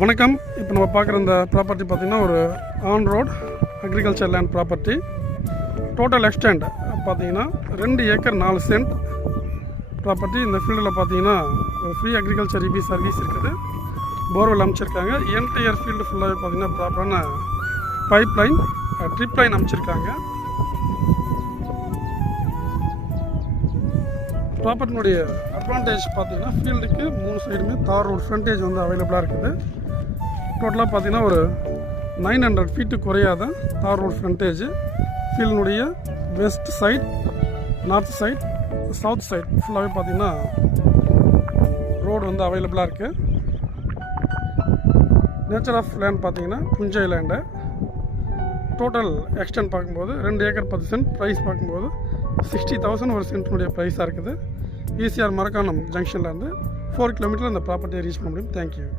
வணக்கம். இப்போ நம்ம பார்க்குற இந்த ப்ராப்பர்ட்டி பார்த்திங்கன்னா ஒரு on road agriculture land property. Total extend பார்த்திங்கன்னா 2 ஏக்கர் 4 சென்ட் ப்ராப்பர்ட்டி. இந்த ஃபீல்டில் பார்த்திங்கன்னா ஒரு ஃப்ரீ அக்ரிகல்ச்சர் இபி சர்வீஸ் இருக்குது. போர்வெல் அமைச்சிருக்காங்க. என்டையர் ஃபீல்டு ஃபுல்லாகவே பார்த்திங்கன்னா ப்ராப்பரான பைப் லைன் ட்ரிப் லைன் அமைச்சிருக்காங்க. ப்ராப்பர்ட்டினுடைய அட்வான்டேஜ் பார்த்திங்கன்னா ஃபீல்டுக்கு 3 சைடுமே தார் ரோட் ஃப்ரண்டேஜ் வந்து அவைலபிளாக இருக்குது. டோட்டலாக பார்த்திங்கன்னா ஒரு 900 ஃபீட்டு குறையாத தார் ரோட் ஃப்ரண்டேஜ். ஃபீல்டினுடைய west side, north side, south side ஃபுல்லாகவே பார்த்திங்கன்னா ரோடு வந்து அவைலபிளாக இருக்குது. நேச்சர் ஆஃப் லேண்ட் பார்த்திங்கன்னா புஞ்சை லேண்டு. டோட்டல் எக்ஸ்டெண்ட் பார்க்கும்போது 2 ஏக்கர் 10 சென்ட். ப்ரைஸ் பார்க்கும்போது 60,000 ஒரு சென்ட்னுடைய ப்ரைஸாக இருக்குது. ஈசிஆர் மரக்காணம் ஜங்ஷன்லேருந்து 4 கிலோமீட்டர் அந்த ப்ராப்பர்ட்டியை ரீச் பண்ண முடியும். தேங்க்யூ.